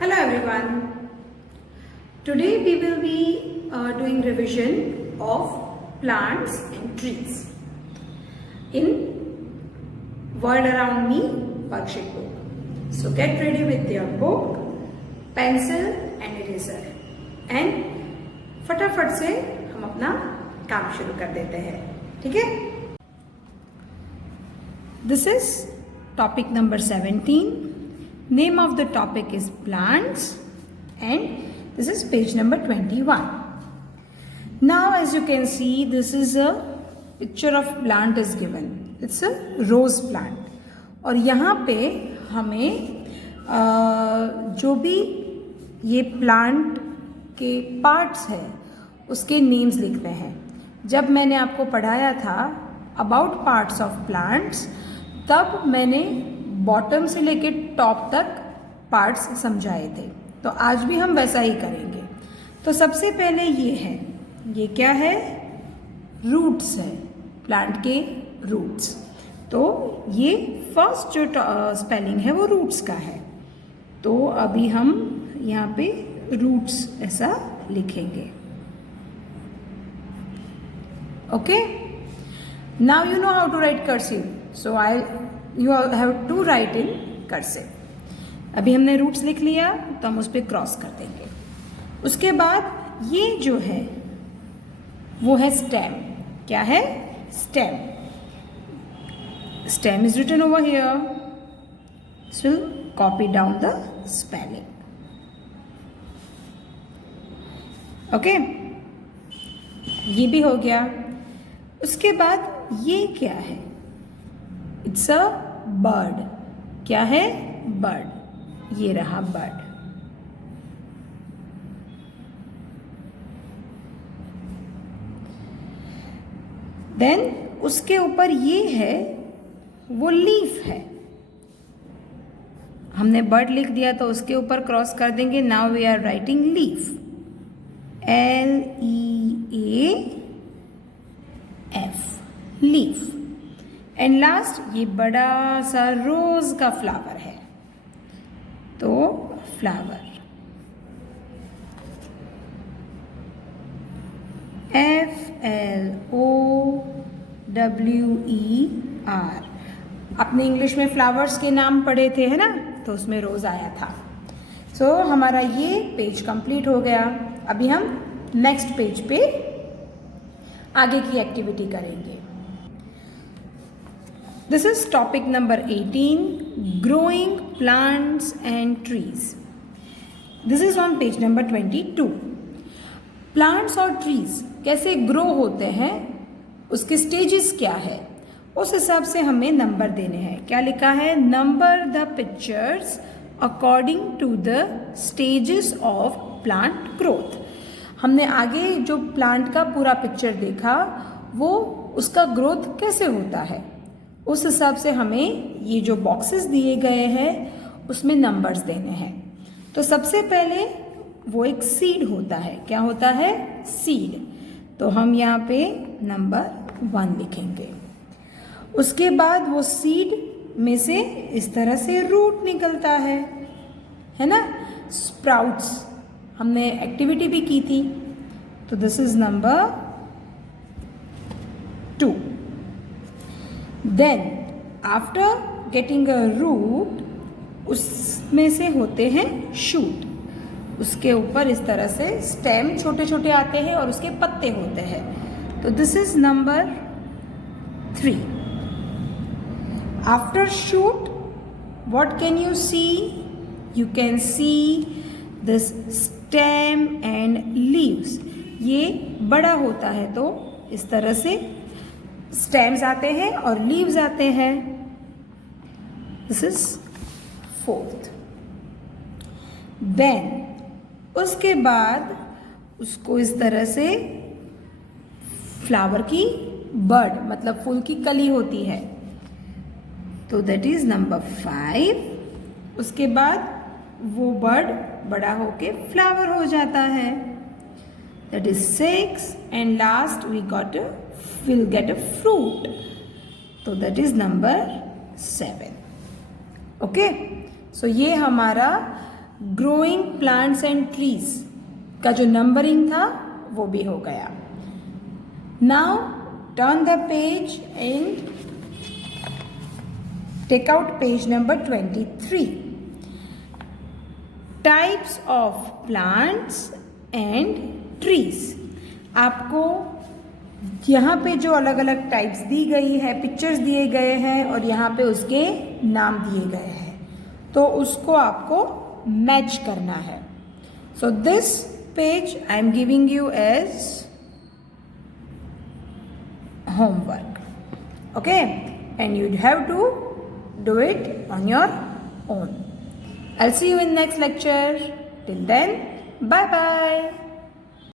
Hello everyone. Today we will be doing revision of plants and trees in World Around Me worksheet book. So get ready with your book, pencil and eraser and फटाफट से हम अपना काम शुरू कर देते हैं. ठीक है? This is topic number 17. Name of the topic is plants and this is page number 21. Now as you can see, this is a picture of plant is given. It's a rose plant. और यहाँ पे हमें जो भी ये plant के parts है उसके नेम्स लिखने हैं. जब मैंने आपको पढ़ाया था अबाउट पार्ट्स ऑफ प्लांट्स, तब मैंने बॉटम से लेके टॉप तक पार्ट्स समझाए थे. तो आज भी हम वैसा ही करेंगे. तो सबसे पहले ये है, ये क्या है? रूट्स है, प्लांट के रूट्स. तो ये फर्स्ट जो स्पेलिंग है वो रूट्स का है. तो अभी हम यहाँ पे रूट्स ऐसा लिखेंगे. Okay, now you know how to write cursive. So you have to write in cursive. अभी हमने रूट्स लिख लिया तो हम उस पर क्रॉस कर देंगे. उसके बाद ये जो है वो है स्टेम. क्या है? Stem. Stem is written over here. So copy down the spelling. Okay, ये भी हो गया. उसके बाद ये क्या है? It's a bird. क्या है? बर्ड. ये रहा बर्ड. देन उसके ऊपर ये है वो लीफ है. हमने बर्ड लिख दिया तो उसके ऊपर क्रॉस कर देंगे. Now we are writing leaf. LEAF. Leaf. And last ये बड़ा सा रोज का फ्लावर है. तो फ्लावर. FLOWER. अपने इंग्लिश में फ्लावर्स के नाम पढ़े थे, है ना? तो उसमें रोज आया था. सो हमारा ये पेज कंप्लीट हो गया. अभी हम नेक्स्ट पेज पे आगे की एक्टिविटी करेंगे. This is topic number 18, growing plants and trees. This is on page number 22. Plants और trees कैसे grow होते हैं, उसके stages क्या है, उस हिसाब से हमें नंबर देने हैं. क्या लिखा है? Number the pictures according to the stages of plant growth. हमने आगे जो प्लांट का पूरा पिक्चर देखा वो उसका ग्रोथ कैसे होता है, उस हिसाब से हमें ये जो बॉक्सेस दिए गए हैं उसमें नंबर्स देने हैं. तो सबसे पहले वो एक सीड होता है. क्या होता है? सीड. तो हम यहाँ पे नंबर 1 लिखेंगे. उसके बाद वो सीड में से इस तरह से रूट निकलता है ना? स्प्राउट्स हमने एक्टिविटी भी की थी. तो this is number 2. Then after getting a root, उसमें से होते हैं शूट. उसके ऊपर इस तरह से स्टेम छोटे छोटे आते हैं और उसके पत्ते होते हैं. तो this is number 3. After shoot what can you see? You can see this stem and leaves. ये बड़ा होता है तो इस तरह से स्टेम्स आते हैं और लीव्स आते हैं. This is 4th. देन उसके बाद उसको इस तरह से फ्लावर की बर्ड मतलब फूल की कली होती है. तो दैट इज नंबर 5. उसके बाद वो बर्ड बड़ा होके फ्लावर हो जाता है. That is 6. And last we'll get a fruit. तो that is number 7. ओके, सो ये हमारा ग्रोइंग प्लांट्स एंड ट्रीज का जो नंबरिंग था वो भी हो गया. Now turn the page and take out page number 23. Types of plants and trees. आपको यहाँ पे जो अलग अलग टाइप्स दी गई है, पिक्चर्स दिए गए हैं और यहाँ पे उसके नाम दिए गए हैं, तो उसको आपको मैच करना है. So this page I am giving you as homework. Okay, and you have to do it on your own. I'll see you in next lecture. Till then, bye bye.